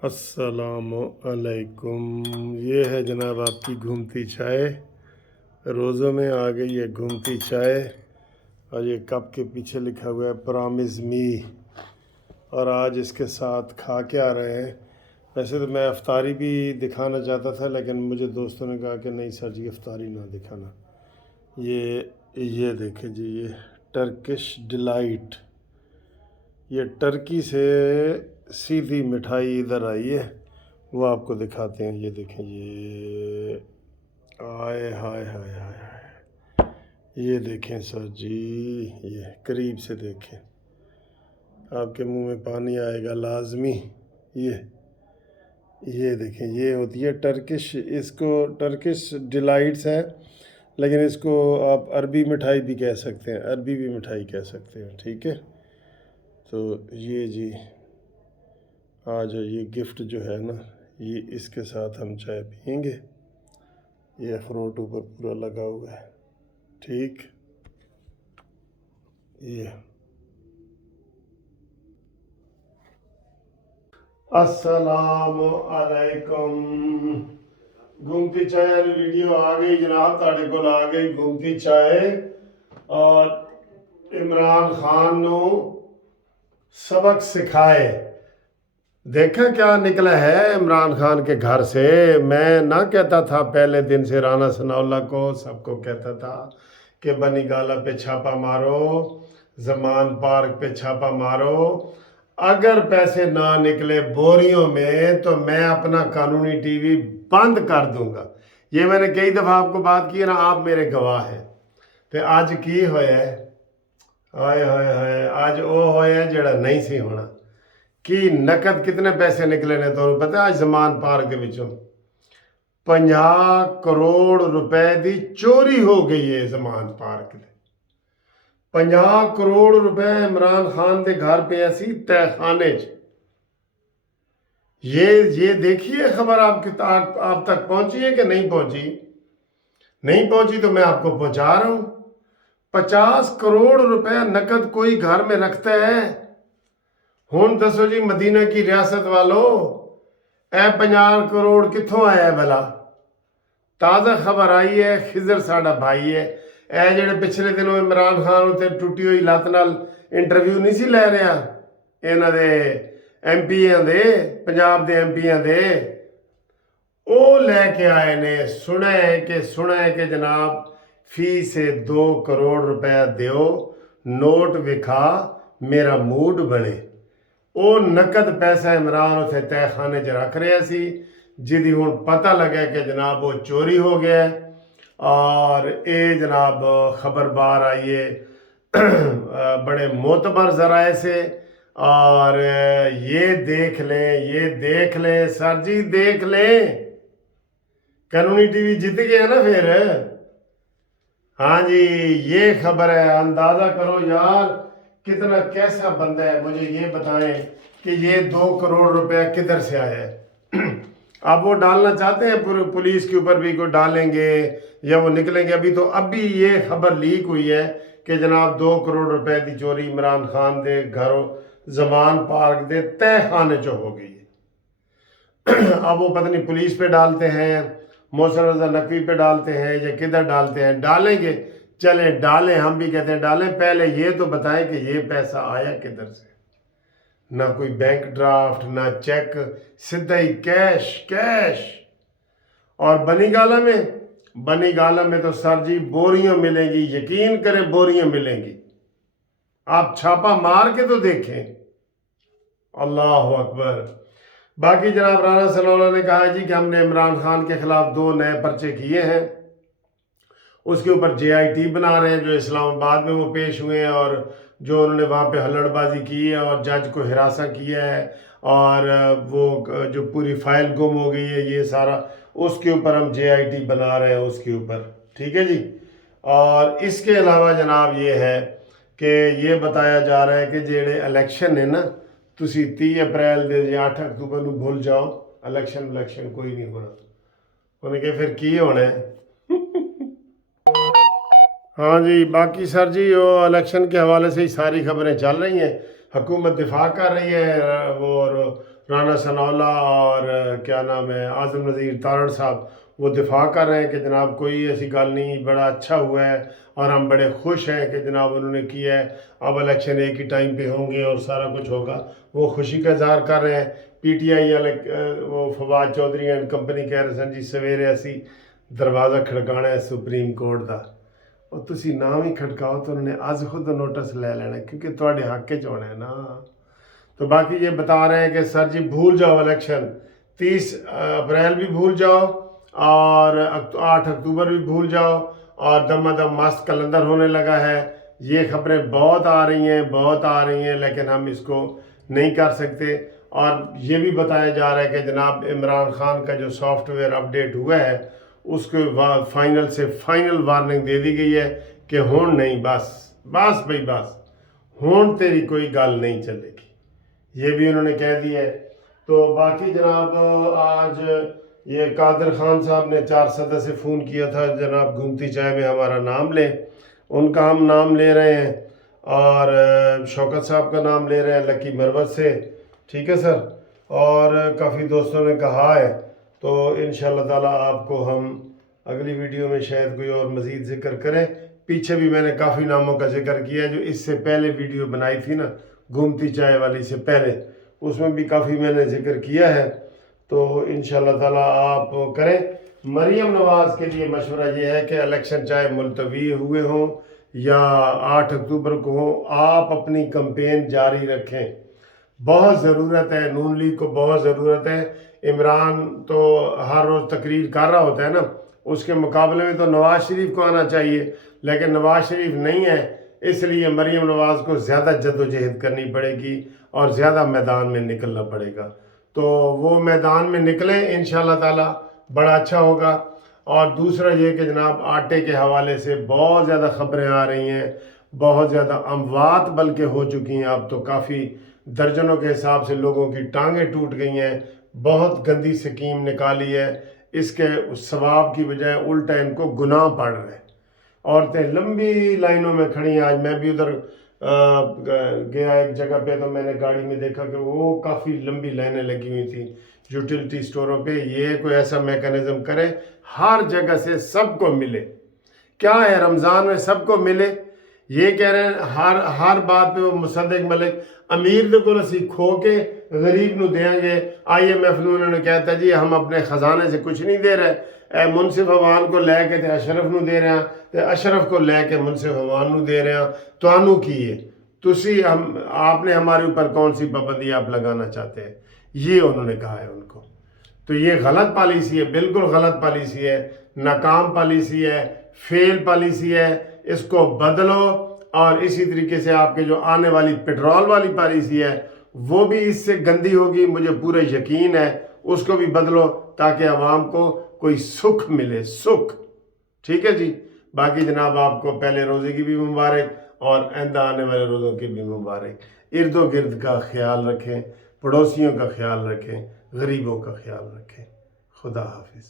अस्सलाम अलैकुम। ये है जनाब आपकी घूमती चाय। रोज़ों में आ गई है घूमती चाय और ये कप के पीछे लिखा हुआ है प्रॉमिस मी। और आज इसके साथ खा के आ रहे हैं। वैसे तो मैं अफ्तारी भी दिखाना चाहता था, लेकिन मुझे दोस्तों ने कहा कि नहीं सर जी अफ्तारी ना दिखाना। ये देखें जी, ये टर्किश डिलाइट, ये टर्की से सीधी मिठाई इधर आई है, वो आपको दिखाते हैं। ये देखें, ये आए हाय हाय हाय हाय, ये देखें सर जी, ये करीब से देखें, आपके मुंह में पानी आएगा लाजमी। ये देखें, ये होती है टर्किश, इसको टर्किश डिलाइट्स है, लेकिन इसको आप अरबी मिठाई भी कह सकते हैं, अरबी भी मिठाई कह सकते हैं, ठीक है। तो ये जी आज ये गिफ्ट जो है ना, ये इसके साथ हम चाय पियेंगे। ये अखरोट ऊपर पूरा लगा हुआ है, ठीक। ये अस्सलाम अलैकुम। घूमती चाय वाली वीडियो आ गई जनाब, ताड़े को आ गई घूमती चाय। और इमरान खान नो सबक सिखाए। देखा क्या निकला है इमरान खान के घर से। मैं ना कहता था पहले दिन से, राना सनाउल्लाह को सबको कहता था कि बनी गाला पे छापा मारो, जमान पार्क पे छापा मारो, अगर पैसे ना निकले बोरियों में तो मैं अपना कानूनी टीवी बंद कर दूंगा। ये मैंने कई दफ़ा आपको बात की है ना, आप मेरे गवाह हैं। तो आज की होया है, हाय हाय हाय, आज वो होया जड़ा नहीं सी होना। कि नकद कितने पैसे निकले ने तो पता है? आज जमान पार्क के विचों 50 करोड़ रुपए की चोरी हो गई है। जमान पार्क दे 50 करोड़ रुपए इमरान खान के घर पे ऐसी तहखाने च। ये देखिए खबर आप तक पहुंची है कि नहीं पहुंची? नहीं पहुंची तो मैं आपको पहुंचा रहा हूं। 50 करोड़ रुपए नकद कोई घर में रखता है? हुण दसो जी मदीना की रियासत वालों, ए 50 करोड़ कित्थों आया है भला? ताज़ा खबर आई है, खिजर साडा भाई है, ए जेड़े पिछले दिनों इमरान खान उत्ते टुटी हुई लत्त नाल इंटरव्यू नहीं सी लै रहा इन्हां दे एमपीआं दे, पंजाब दे एमपीआं दे, वो लैके आए ने। सुना है कि जनाब फी से 2 करोड़ रुपया दियो, नोट विखा, मेरा मूड बने। वो नकद पैसा इमरान उसे तहखाने च रख रहा सी, जिदी हुण पता लगा कि जनाब वो चोरी हो गया। और ये जनाब खबर बाहर आई है बड़े मोतबर ज़राए से। और ये देख लें सर जी, देख लें, कानूनी टीवी जीत गया ना फिर। हाँ जी, ये खबर है। अंदाज़ा करो यार कितना कैसा बंदा है। मुझे ये बताएं कि ये 2 करोड़ रुपया किधर से आया है। अब वो डालना चाहते हैं पुलिस के ऊपर भी, को डालेंगे या वो निकलेंगे। अभी ये खबर लीक हुई है कि जनाब 2 करोड़ रुपए की चोरी इमरान खान के घरों जमान पार्क के तहखाने चो हो गई है। अब वो पता नहीं पुलिस पे डालते हैं, मोहसिन रज़ा नकवी पे डालते हैं, या किधर डालते हैं। डालेंगे, चले डालें, हम भी कहते हैं डालें। पहले ये तो बताएं कि ये पैसा आया किधर से। ना कोई बैंक ड्राफ्ट, ना चेक, सीधा ही कैश। और बनी गाला में तो सर जी बोरियां मिलेंगी, यकीन करें बोरियां मिलेंगी। आप छापा मार के तो देखें। अल्लाह अकबर। बाकी जनाब राना सनाउल्लाह ने कहा जी कि हमने इमरान खान के खिलाफ 2 नए पर्चे किए हैं, उसके ऊपर JIT बना रहे हैं, जो इस्लामाबाद में वो पेश हुए हैं, और जो उन्होंने वहाँ पे हल्लड़बाजी की है और जज को हिरासा किया है, और वो जो पूरी फाइल गुम हो गई है, ये सारा उसके ऊपर हम JIT बना रहे हैं उसके ऊपर, ठीक है जी। और इसके अलावा जनाब ये है कि ये बताया जा रहा है कि जेड़े इलेक्शन है ना, तुसी 30 अप्रैल दे या 8 अक्तूबर को भूल जाओ, इलेक्शन कोई नहीं होना। उन्हें कहा फिर की होना है? हाँ जी, बाकी सर जी वो इलेक्शन के हवाले से ही सारी खबरें चल रही हैं। हुकूमत दिफा कर रही है, और رانا ثناءاللہ اور کیا نام ہے اعظم نذیر تارڑ صاحب وہ دفاع کر رہے ہیں کہ جناب کوئی ایسی گل نہیں، بڑا اچھا ہوا ہے اور ہم بڑے خوش ہیں کہ جناب انہوں نے کیا ہے، اب الیکشن ایک ہی ٹائم پہ ہوں گے اور سارا کچھ ہوگا، وہ خوشی کا اظہار کر رہے ہیں۔ پی ٹی آئی والے وہ فواد چودھری اینڈ کمپنی کہہ رہے سن جی سویرے اسی دروازہ کھڑکانا ہے سپریم کورٹ دا، اور تسی نام ہی کھڑکاؤ تو انہوں نے آج خود نوٹس لے لینا ہے کیونکہ تواڈے حق کے ہونا ہے نا۔ تو باقی یہ بتا رہے ہیں کہ سر جی بھول جاؤ الیکشن، 30 اپریل بھی بھول جاؤ اور 8 اکتوبر بھی بھول جاؤ، اور دم دم مست کلندر ہونے لگا ہے۔ یہ خبریں بہت آ رہی ہیں لیکن ہم اس کو نہیں کر سکتے۔ اور یہ بھی بتایا جا رہا ہے کہ جناب عمران خان کا جو سافٹ ویئر اپڈیٹ ہوا ہے اس کو فائنل سے فائنل وارننگ دے دی گئی ہے کہ ہون نہیں، بس بھائی بس ہون تیری کوئی گل نہیں چلے گی، یہ بھی انہوں نے کہہ دیا ہے۔ تو باقی جناب آج یہ قادر خان صاحب نے 4 صدر سے فون کیا تھا جناب گھومتی چائے میں ہمارا نام لیں، ان کا ہم نام لے رہے ہیں، اور شوکت صاحب کا نام لے رہے ہیں لکی مروت سے، ٹھیک ہے سر، اور کافی دوستوں نے کہا ہے، تو انشاءاللہ تعالیٰ آپ کو ہم اگلی ویڈیو میں شاید کوئی اور مزید ذکر کریں۔ پیچھے بھی میں نے کافی ناموں کا ذکر کیا ہے، جو اس سے پہلے ویڈیو بنائی تھی نا گھومتی چائے والی سے پہلے، اس میں بھی کافی میں نے ذکر کیا ہے، تو انشاءاللہ تعالیٰ آپ کریں۔ مریم نواز کے لیے مشورہ یہ ہے کہ الیکشن چاہے ملتوی ہوئے ہوں یا 8 اکتوبر کو ہوں، آپ اپنی کمپین جاری رکھیں، بہت ضرورت ہے، نون لیگ کو بہت ضرورت ہے۔ عمران تو ہر روز تقریر کر رہا ہوتا ہے نا، اس کے مقابلے میں تو نواز شریف کو آنا چاہیے، لیکن نواز شریف نہیں ہے، اس لیے مریم نواز کو زیادہ جدوجہد کرنی پڑے گی اور زیادہ میدان میں نکلنا پڑے گا، تو وہ میدان میں نکلیں انشاءاللہ تعالیٰ، بڑا اچھا ہوگا۔ اور دوسرا یہ کہ جناب آٹے کے حوالے سے بہت زیادہ خبریں آ رہی ہیں، بہت زیادہ اموات بلکہ ہو چکی ہیں، اب تو کافی درجنوں کے حساب سے لوگوں کی ٹانگیں ٹوٹ گئی ہیں، بہت گندی سکیم نکالی ہے، اس کے ثواب کی بجائے الٹا ان کو گناہ پڑ رہے ہیں۔ عورتیں لمبی لائنوں میں کھڑی ہیں، آج میں بھی ادھر گیا ایک جگہ پہ تو میں نے گاڑی میں دیکھا کہ وہ کافی لمبی لائنیں لگی ہوئی تھیں یوٹیلٹی سٹوروں پہ۔ یہ کوئی ایسا میکانزم کرے ہر جگہ سے سب کو ملے، کیا ہے رمضان میں سب کو ملے، یہ کہہ رہے ہیں ہر بات پہ وہ مصدق ملک امیر دے کو اسی کھو کے غریب نو دیں گے۔ IMF نو انہوں نے کہتا جی ہم اپنے خزانے سے کچھ نہیں دے رہے، اے منصف عوان کو لے کے تے اشرف نو دے رہے ہیں، تے اشرف کو لے کے منصف عوان نو دے رہے ہیں، تو انو کی ہے تسی آپ نے ہمارے اوپر کون سی پابندی آپ لگانا چاہتے ہیں، یہ انہوں نے کہا ہے ان کو۔ تو یہ غلط پالیسی ہے، بالکل غلط پالیسی ہے، ناکام پالیسی ہے، فیل پالیسی ہے، اس کو بدلو۔ اور اسی طریقے سے آپ کے جو آنے والی پیٹرول والی پالیسی ہے وہ بھی اس سے گندی ہوگی، مجھے پورا یقین ہے، اس کو بھی بدلو تاکہ عوام کو کوئی سکھ ملے، سکھ، ٹھیک ہے جی۔ باقی جناب آپ کو پہلے روزے کی بھی مبارک اور آئندہ آنے والے روزوں کی بھی مبارک۔ ارد و گرد کا خیال رکھیں، پڑوسیوں کا خیال رکھیں، غریبوں کا خیال رکھیں۔ خدا حافظ۔